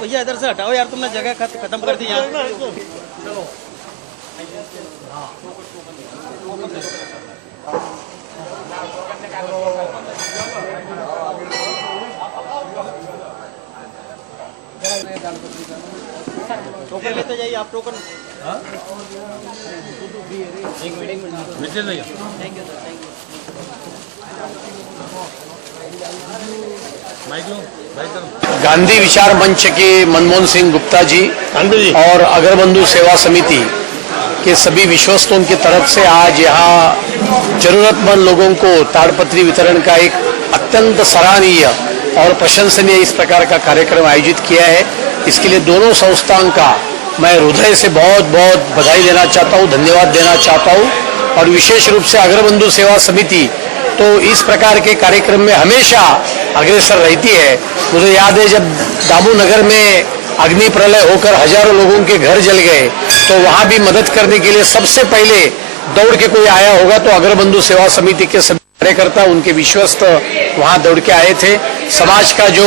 भैया इधर से हटाओ यार, तुमने जगह खत्म कर दी यार। टोकन लेते जाइए आप, टोकन। एक मीटिंग भैया, thank you sir, thank you. Gandhi विचार मंच के मनमोहन सिंह गुप्ता जी और अगरबंधु सेवा समिति के सभी विश्वस्तों की तरफ से आज यहाँ जरूरतमंद लोगों को ताड़पत्री वितरण का एक अत्यंत सराहनीय और प्रशंसनीय इस प्रकार का कार्यक्रम आयोजित किया है। इसके लिए दोनों संस्थाओं का मैं हृदय से बहुत बहुत बधाई देना चाहता हूँ, धन्यवाद देना चाहता हूँ। और विशेष रूप से अगरबंधु सेवा समिति तो इस प्रकार के कार्यक्रम में हमेशा अग्रसर रहती है। मुझे याद है जब दामू नगर में अग्नि प्रलय होकर हजारों लोगों के घर जल गए तो वहां भी मदद करने के लिए सबसे पहले दौड़ के कोई आया होगा तो अगरबंधु सेवा समिति के सभी कार्यकर्ता, उनके विश्वस्त वहां दौड़ के आए थे। समाज का जो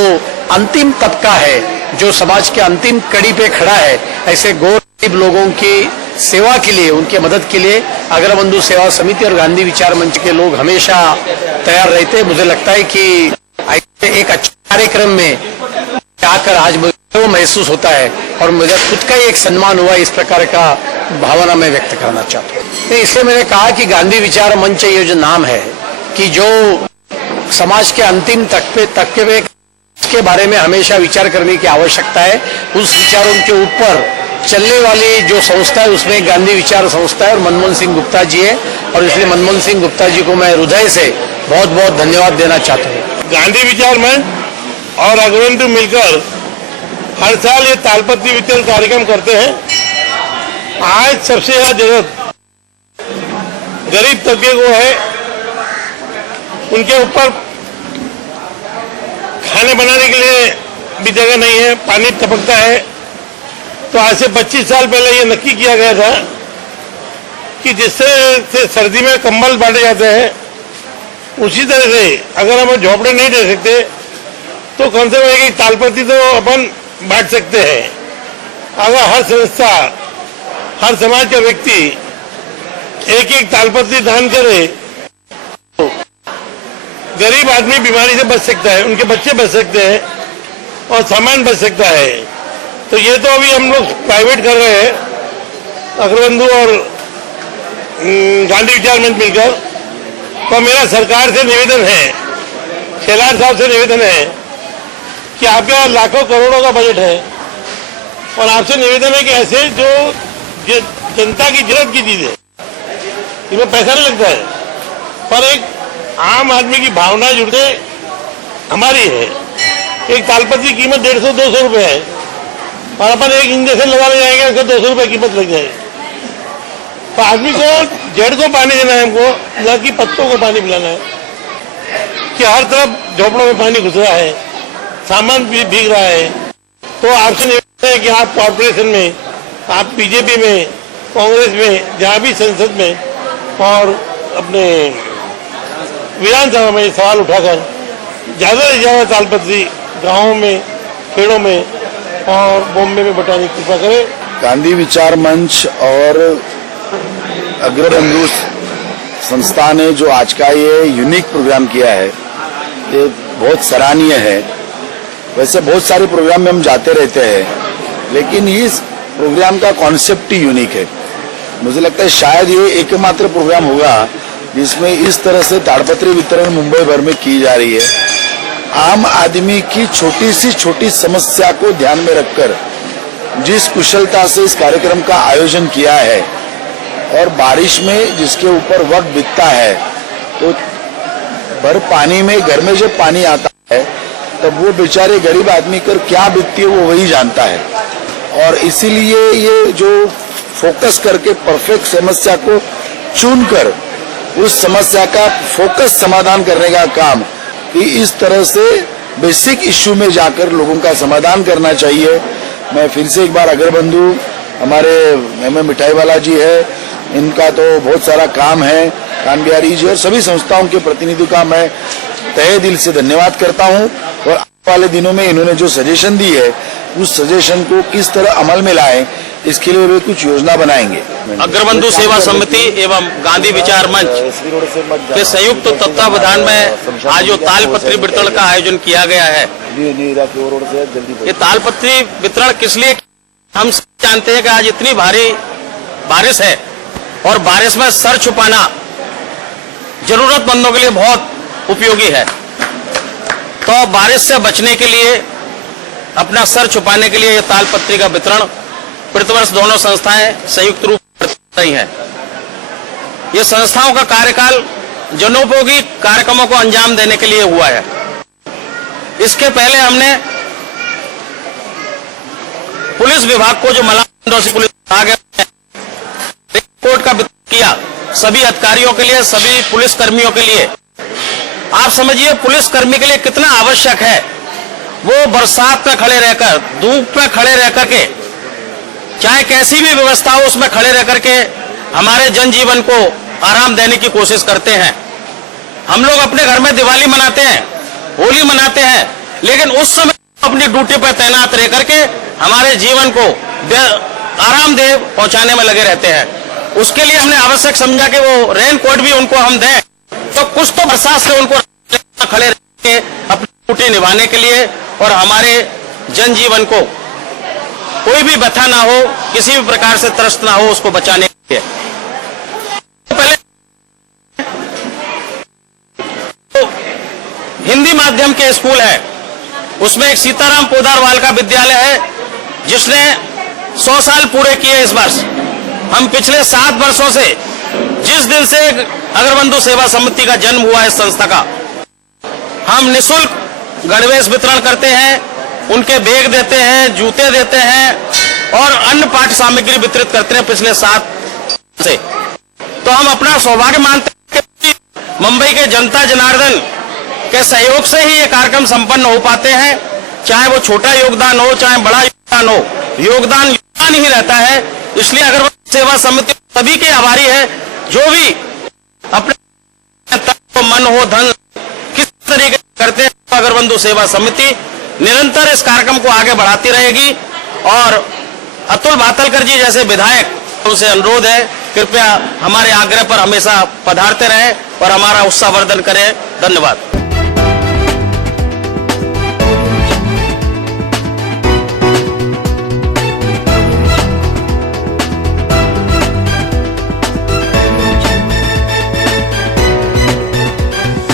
अंतिम तबका है, जो समाज के अंतिम कड़ी पे खड़ा है, ऐसे गरीब लोगों की सेवा के लिए, उनके मदद के लिए अगरबंधु सेवा समिति और गांधी विचार मंच के लोग हमेशा तैयार रहते। मुझे लगता है कि एक अच्छे कार्यक्रम में आकर आज मुझे महसूस होता है और मुझे खुद का एक सम्मान हुआ, इस प्रकार का भावना मैं व्यक्त करना चाहता हूँ। इसलिए मैंने कहा कि गांधी विचार मंच ये जो नाम है कि जो समाज के अंतिम तबके में के बारे में हमेशा विचार करने की आवश्यकता है, उस विचारों के ऊपर चलने वाली जो संस्था है उसमें गांधी विचार संस्था है और मनमोहन सिंह गुप्ता जी है। और इसलिए मनमोहन सिंह गुप्ता जी को मैं हृदय से बहुत बहुत धन्यवाद देना चाहता हूँ। गांधी विचार मंच और अगरबंधु मिलकर हर साल ये तालपत्री वितरण कार्यक्रम करते हैं। आज सबसे ज्यादा जरूरत गरीब तबके को है, उनके ऊपर खाने बनाने के लिए भी जगह नहीं है, पानी टपकता है। तो आज से 25 साल पहले ये नक्की किया गया था कि जिससे सर्दी में कंबल बांटे जाते हैं, उसी तरह से अगर हम झोपड़े नहीं दे सकते तो कम से कम एक तालपत्री तो अपन बांट सकते हैं। अगर हर संस्था, हर समाज का व्यक्ति एक एक तालपत्री दान करे तो गरीब आदमी बीमारी से बच सकता है, उनके बच्चे बच सकते हैं और सामान बच सकता है। तो ये तो अभी हम लोग प्राइवेट कर रहे हैं, अगरबंधु और गांधी विचार मंच मिलकर। तो मेरा सरकार से निवेदन है, शेलार साहब से निवेदन है कि आपके यहाँ लाखों करोड़ों का बजट है और आपसे निवेदन है कि ऐसे जो जनता की जरूरत की चीज है, इनमें पैसा नहीं लगता है, पर एक आम आदमी की भावना जुड़े हमारी है। एक तालपत्री की कीमत 150-200 रुपए है और अपन एक इंजेक्शन लगाने जाएंगे उसको 200 रुपए कीमत लग जाएगी। तो आदमी को जड़ को पानी देना है, हमको न कि पत्तों को पानी पिलाना है। कि हर तरफ झोपड़ों में पानी घुस रहा है, सामान भी भीग रहा है। तो आपसे निवेदन है कि आप कॉर्पोरेशन में, आप बीजेपी में, कांग्रेस में, जहां भी संसद में और अपने विधानसभा में सवाल उठाकर ज्यादा से ज्यादा तालपत्री गांवों में, खेड़ों में और बॉम्बे में बटाने की कृपा करें। गांधी विचार मंच और अग्रबंधु संस्था ने जो आज का ये यूनिक प्रोग्राम किया है, ये बहुत सराहनीय है। वैसे बहुत सारे प्रोग्राम में हम जाते रहते हैं, लेकिन इस प्रोग्राम का कॉन्सेप्ट ही यूनिक है। मुझे लगता है शायद ये एकमात्र प्रोग्राम होगा जिसमें इस तरह से ताड़पत्री वितरण मुंबई भर में की जा रही है। आम आदमी की छोटी सी छोटी समस्या को ध्यान में रखकर जिस कुशलता से इस कार्यक्रम का आयोजन किया है और बारिश में जिसके ऊपर वक्त बीतता है, तो भर पानी में घर में जब पानी आता है तब वो बेचारे गरीब आदमी कर क्या बीतती है वो वही जानता है। और इसीलिए ये जो फोकस करके परफेक्ट समस्या को चुनकर उस समस्या का फोकस समाधान करने का काम कि इस तरह से बेसिक इश्यू में जाकर लोगों का समाधान करना चाहिए। मैं फिर से एक बार अगरबंधु हमारे MM मिठाई वाला जी है, इनका तो बहुत सारा काम है, कान बिहारी जी और सभी संस्थाओं के प्रतिनिधियों का मैं तहे दिल से धन्यवाद करता हूं। और आने वाले दिनों में इन्होंने जो सजेशन दी है उस सजेशन को किस तरह अमल में लाएं, इसके लिए वे कुछ योजना बनाएंगे। अग्रबंधु सेवा समिति एवं गांधी विचार मंच के संयुक्त तत्वावधान में आज जो तालपत्री वितरण का आयोजन किया गया है, ये तालपत्री वितरण किस लिए, हम जानते हैं कि आज इतनी भारी बारिश है और बारिश में सर छुपाना जरूरतमंदों के लिए बहुत उपयोगी है। तो बारिश से बचने के लिए, अपना सर छुपाने के लिए ये तालपत्री का वितरण प्रतिवर्ष दोनों संस्थाएं संयुक्त रूप से कर रही हैं। ये संस्थाओं का कार्यकाल जनोपयोगी कार्यक्रमों को अंजाम देने के लिए हुआ है। इसके पहले हमने पुलिस विभाग को, जो मलाह से पुलिस विभाग है, रिपोर्ट का वितरण किया सभी अधिकारियों के लिए, सभी पुलिस कर्मियों के लिए। आप समझिए पुलिस कर्मी के लिए कितना आवश्यक है, वो बरसात में खड़े रहकर, धूप में खड़े रहकर के, चाहे कैसी भी व्यवस्था हो उसमें खड़े रहकर के हमारे जनजीवन को आराम देने की कोशिश करते हैं। हम लोग अपने घर में दिवाली मनाते हैं, होली मनाते हैं, लेकिन उस समय अपनी ड्यूटी पर तैनात रह करके हमारे जीवन को आरामदेह पहुंचाने में लगे रहते हैं। उसके लिए हमने आवश्यक समझा कि वो रेन कोट भी उनको हम दें, तो कुछ तो बरसात से उनको खड़े रह के अपनी ड्यूटी निभाने के लिए और हमारे जनजीवन को कोई भी व्यथा ना हो, किसी भी प्रकार से त्रस्त ना हो, उसको बचाने के लिए। पहले तो हिंदी माध्यम के स्कूल है, उसमें एक सीताराम पोदारवाल का विद्यालय है जिसने 100 साल पूरे किए इस वर्ष। हम पिछले 7 वर्षों से, जिस दिन से अग्रबंधु सेवा समिति का जन्म हुआ है इस संस्था का, हम निःशुल्क गणवेश वितरण करते हैं, उनके बैग देते हैं, जूते देते हैं और अन्य पाठ्य सामग्री वितरित करते हैं पिछले 7 से। तो हम अपना सौभाग्य मानते हैं कि मुंबई के जनता जनार्दन के सहयोग से ही ये कार्यक्रम संपन्न हो पाते हैं। चाहे वो छोटा योगदान हो, चाहे बड़ा योगदान हो, योगदान ही रहता है। इसलिए अग्रबंधु सेवा समिति सभी के आभारी है, जो भी अपने तन मन हो धन किस तरीके से करते हैं। अग्रबंधु सेवा समिति निरंतर इस कार्यक्रम को आगे बढ़ाती रहेगी और अतुल भातलकर जी जैसे विधायक उनसे अनुरोध है, कृपया हमारे आग्रह पर हमेशा पधारते रहें और हमारा उत्साहवर्धन करें। धन्यवाद।